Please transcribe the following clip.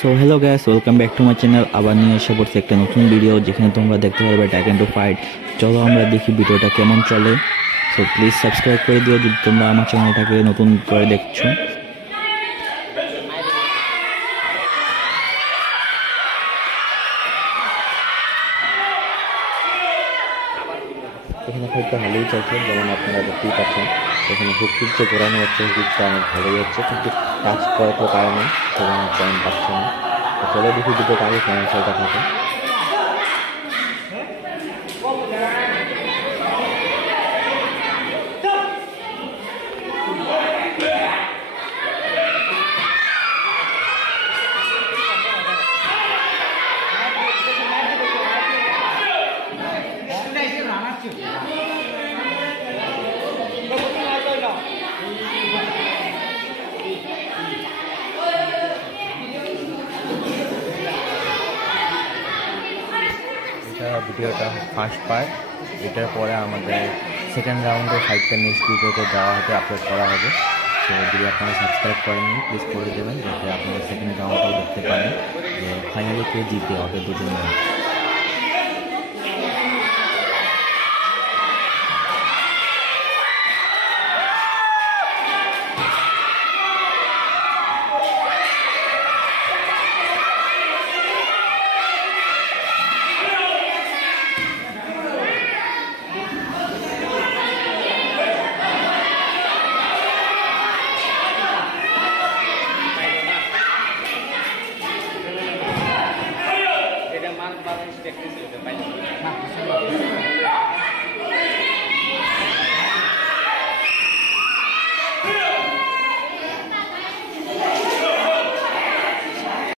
So hello guys, welcome back to my channel. আবার নিয়ে এসে পড়ছে একটা নতুন ভিডিও, যেখানে তোমরা দেখতে পারবে ট্যাগ টু ফাইট। চলো আমরা দেখি ভিডিওটা কেমন চলে। সো প্লিজ সাবস্ক্রাইব করে দিও যদি তোমরা আমার চ্যানেলটাকে নতুন করে দেখছো। এখানে হয়তো ভালোই চলছে, যেমন আপনারা দেখতেই পাচ্ছেন। এখানে হুকির যে ঘোরানো হচ্ছে, হুকিটা অনেক ভালোই হচ্ছে, কিন্তু কাজ করার তো কারণে সেখানে পয়েন্ট পাচ্ছে না। তো চলো দেখি দুটোটা আগে কেমন চলতে থাকে। ভিডিওটা ফার্স্ট পার্ট, এটার পরে আমাদের সেকেন্ড রাউন্ডের ফাইটটা নেক্সট ভিডিওতে দেওয়া হবে, আপলোড করা হবে। তো যদি আপনারা সাবস্ক্রাইব করেননি প্লিজ করে দেবেন, যাতে আপনারা সেকেন্ড রাউন্ডটাও দেখতে পারেন যে ফাইনালি কে জিতে ওদের দুজনের।